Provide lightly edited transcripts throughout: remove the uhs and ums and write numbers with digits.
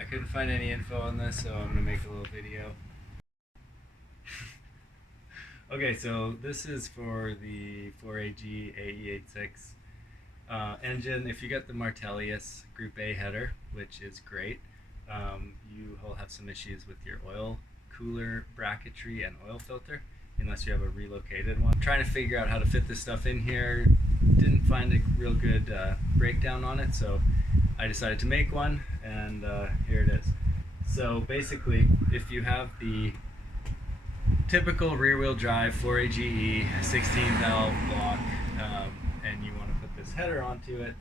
I couldn't find any info on this, so I'm gonna make a little video. Okay, so this is for the 4AG AE86 engine. If you get the Martelius Group A header, which is great, you will have some issues with your oil cooler bracketry and oil filter, unless you have a relocated one. I'm trying to figure out how to fit this stuff in here. Didn't find a real good breakdown on it, so I decided to make one, and here it is. So basically, if you have the typical rear-wheel drive 4AGE 16 valve block, and you want to put this header onto it.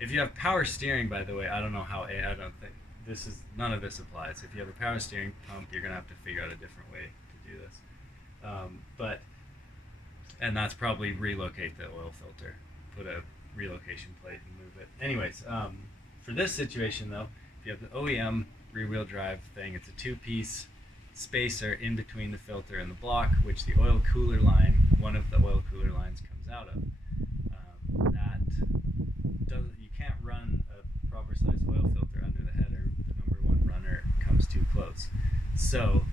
If you have power steering, by the way, I don't know how, I don't think this is, none of this applies. If you have a power steering pump, you're gonna have to figure out a different way to do this. And that's probably relocate the oil filter, put a relocation plate and move it. Anyways, for this situation though, if you have the OEM rear-wheel drive thing, it's a two-piece spacer in between the filter and the block, which the oil cooler line, one of the oil cooler lines comes out of. You can't run a proper size oil filter under the header. The #1 runner comes too close. So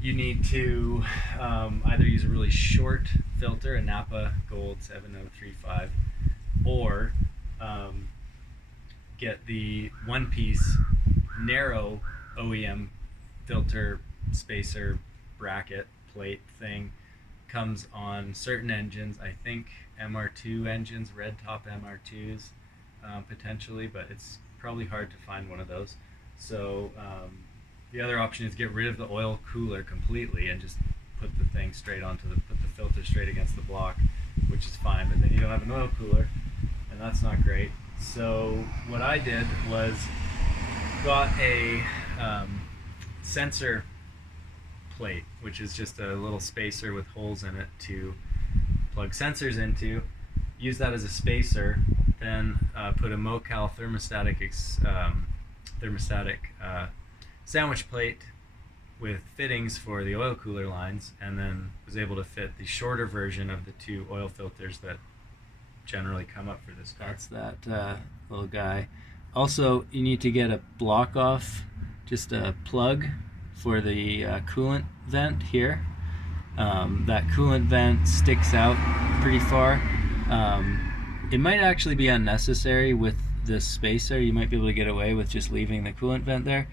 you need to either use a really short filter, a Napa Gold 7035, or get the one-piece narrow OEM filter spacer bracket plate thing. Comes on certain engines, I think MR2 engines, red top MR2s potentially, but it's probably hard to find one of those. So the other option is get rid of the oil cooler completely and just put the thing straight onto put the filter straight against the block, which is fine, but then you don't have an oil cooler, and that's not great. So what I did was got a sensor plate, which is just a little spacer with holes in it to plug sensors into. Use that as a spacer, then put a Mocal thermostatic sandwich plate with fittings for the oil cooler lines, and then was able to fit the shorter version of the two oil filters that generally come up for this car. That's that little guy. Also, you need to get a block off, just a plug for the coolant vent here. That coolant vent sticks out pretty far. It might actually be unnecessary with this spacer. You might be able to get away with just leaving the coolant vent there.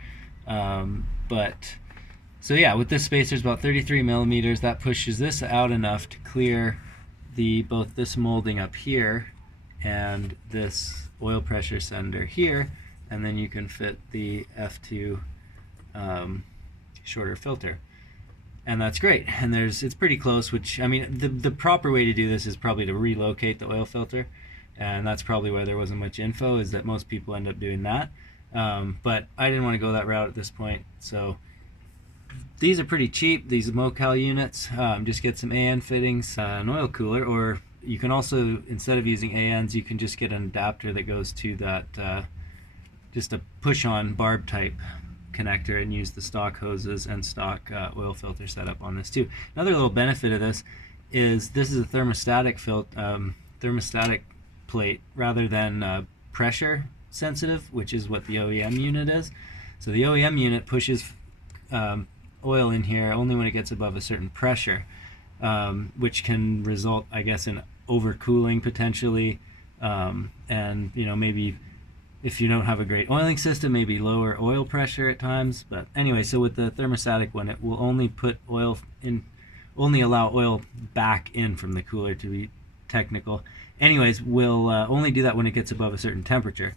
So yeah, with this spacer, it's about 33 millimeters. That pushes this out enough to clear both this molding up here and this oil pressure sender here, and then you can fit the F2 shorter filter, and that's great. And it's pretty close, which, I mean, the proper way to do this is probably to relocate the oil filter, and that's probably why there wasn't much info, is that most people end up doing that. But I didn't want to go that route at this point, so these are pretty cheap, these Mocal units. Just get some AN fittings, an oil cooler, or you can also, instead of using ANs, you can just get an adapter that goes to that, just a push-on barb type connector, and use the stock hoses and stock oil filter setup on this too. Another little benefit of this is this is a thermostatic plate rather than pressure sensitive, which is what the OEM unit is. So the OEM unit pushes oil in here only when it gets above a certain pressure, which can result, I guess, in overcooling potentially, and maybe if you don't have a great oiling system, maybe lower oil pressure at times. But anyway, so with the thermostatic one, it will only put oil in, only allow oil back in from the cooler, to be technical. Anyways, we'll only do that when it gets above a certain temperature.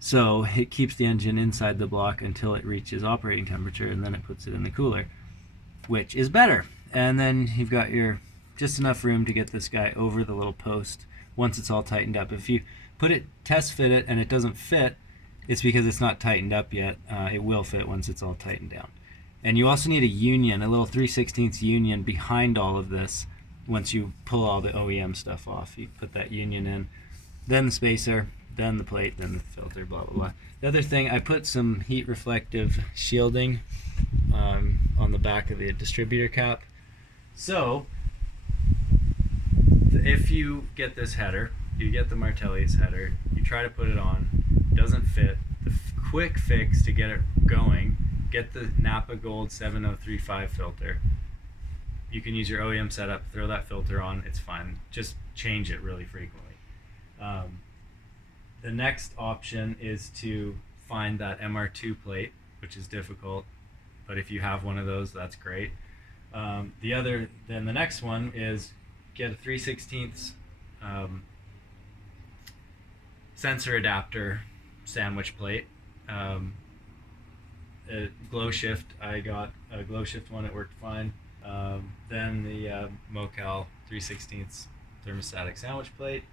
So it keeps the engine inside the block until it reaches operating temperature, and then it puts it in the cooler, which is better. And then you've got just enough room to get this guy over the little post once it's all tightened up. If you test fit it and it doesn't fit, it's because it's not tightened up yet. It will fit once it's all tightened down. And you also need a union, a little 3/16 union behind all of this. Once you pull all the OEM stuff off, you put that union in, then the spacer, then the plate, then the filter, blah blah blah. The other thing, I put some heat reflective shielding on the back of the distributor cap. So if you get this header, you get the Martelius header, you try to put it on, doesn't fit, the quick fix to get it going, get the Napa Gold 7035 filter. You can use your OEM setup, throw that filter on, it's fine. Just change it really frequently. The next option is to find that MR2 plate, which is difficult, but if you have one of those, that's great. Then the next one is get a 3/16 sensor adapter sandwich plate. A glow shift, I got a glow shift one, it worked fine. Then the Mocal 3/16 thermostatic sandwich plate,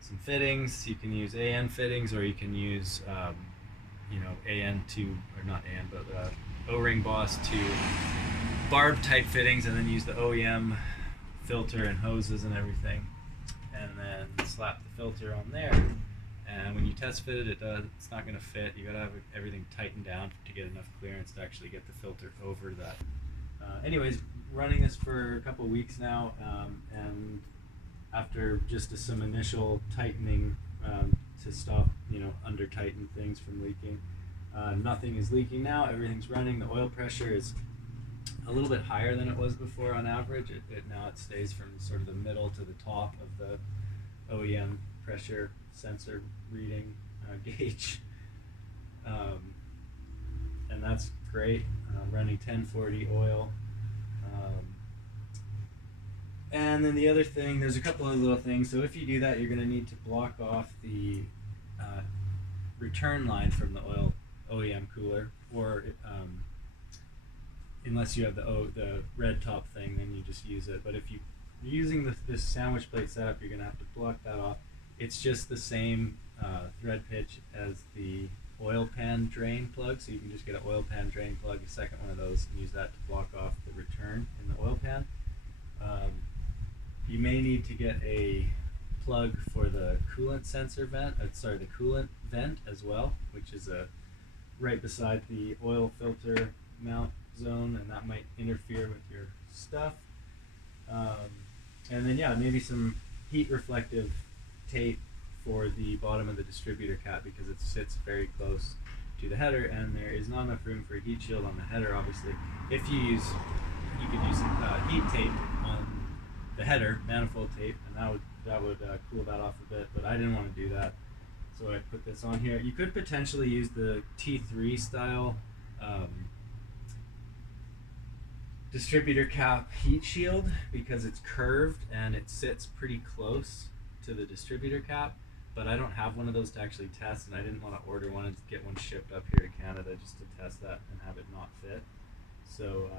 some fittings. You can use AN fittings, or you can use AN to, or not AN, but O-ring boss to barb type fittings, and then use the OEM filter and hoses and everything, and then slap the filter on there. And when you test fit it, it's not going to fit. You got to have everything tightened down to get enough clearance to actually get the filter over that. Anyways, running this for a couple weeks now, and after just some initial tightening to stop, under tightened things from leaking, nothing is leaking now. Everything's running. The oil pressure is a little bit higher than it was before on average. Now it stays from sort of the middle to the top of the OEM pressure sensor reading gauge, and that's great. Running 1040 oil. And then the other thing, there's a couple of little things. So if you do that, you're going to need to block off the return line from the OEM cooler, or unless you have the red top thing, then you just use it. But if you're using this sandwich plate setup, you're going to have to block that off. It's just the same thread pitch as the oil pan drain plug, so you can just get an oil pan drain plug, a second one of those, and use that to block off the return in the oil pan. You may need to get a plug for the coolant sensor vent, the coolant vent as well, which is right beside the oil filter mount zone, and that might interfere with your stuff. And then maybe some heat reflective tape for the bottom of the distributor cap, because it sits very close to the header, and there is not enough room for a heat shield on the header. Obviously, if you could use some heat tape on the header, manifold tape, and that would cool that off a bit. But I didn't want to do that, so I put this on here. You could potentially use the T3 style distributor cap heat shield, because it's curved and it sits pretty close to the distributor cap, but I don't have one of those to actually test, and I didn't want to order one and get one shipped up here to Canada just to test that and have it not fit. So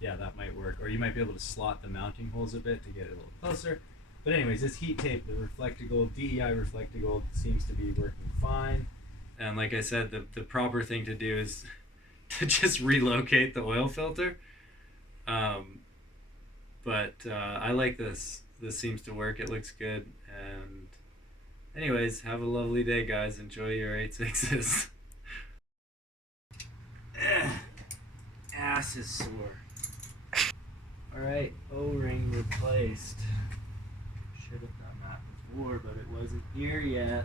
that might work, or you might be able to slot the mounting holes a bit to get it a little closer. But anyways, this heat tape, the Reflectigold, DEI Reflectigold, seems to be working fine. And like I said, the proper thing to do is to just relocate the oil filter. But I like this. This seems to work. It looks good. And anyways, have a lovely day, guys. Enjoy your 8.6s. Ass is sore. Alright, O-ring replaced. Should have done that before, but it wasn't here yet.